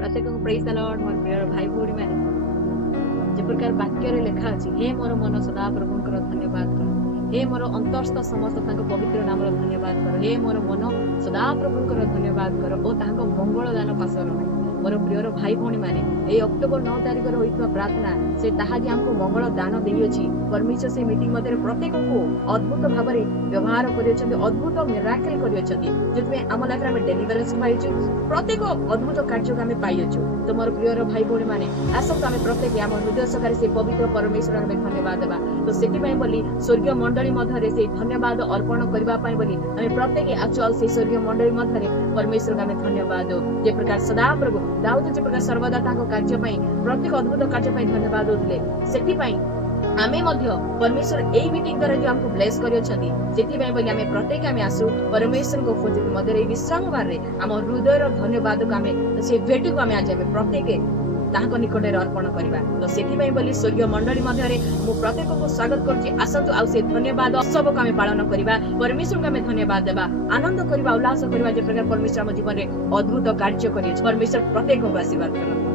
प्रत्येक को praise the Lord मोर प्रिय भाई भौणी माने जे प्रकार वाक्य रे लिखा अछि हे मोर मन सदा प्रभुंकर धन्यवाद कर हे मोर अंतरस्थ समस्त तांको पवित्र नाम रो धन्यवाद कर हे मोर मन सदा प्रभुंकर धन्यवाद कर ओ तांको मंगल दान पासर मोर प्रियर भाई भौणी माने ए अक्टोबर 9 तारिख रो होइतवा प्रार्थना से ताहा जे हमको मंगल दान देई अछि परमेश्वर से मीटिंग मध्ये प्रत्येक को अद्भुत भाव में व्यवहार करियछन्ती अद्भुत मिराकल करियछन्ती जेतमे हम लाइफ में डेलिवरेंस पाइछु प्रत्येक अद्भुत कार्य को हम पाइछु तो मोर प्रियर भाई भौणी माने आसत हम प्रत्येक हम हृदय सकारी से पवित्र परमेश्वर हम धन्यवाद देबा तो सेति पय बोली स्वर्गीय मंडली मध्ये से धन्यवाद अर्पण करबा पय बोली हम प्रत्येक आचल से स्वर्गीय मंडली मध्ये परमेश्वर हम धन्यवाद दो जे प्रकार सदा प्रभु दाऊद जे प्रकार सर्वदा ताको कार्य पय प्रत्येक अद्भुत कार्य पय धन्यवाद दोले सेति पय आमे मध्य परमेश्वर एई मीटिंग द्वारा जो हमको ब्लेस करियछन्ती सेति पय बोली आमे प्रत्येक आमे आसु परमेश्वर को खोज मध्ये रे विश्राम बारे हम हृदय रो धन्यवाद को आमे से भेट को आमे आज आमे प्रत्येक ताहाको निकट रे अर्पण करबा तो सेति पय बोली स्वर्गीय मंडली मध्ये रे मु प्रत्येक को स्वागत करछि आसंतु आ से धन्यवाद उत्सव को आमे पालन करबा परमेश्वर को आमे धन्यवाद देबा आनंद करबा उल्लास करबा जे प्रकार परमेश्वर हम जीवन रे अद्भुत कार्य करियछ परमेश्वर प्रत्येक को आशीर्वाद करबा।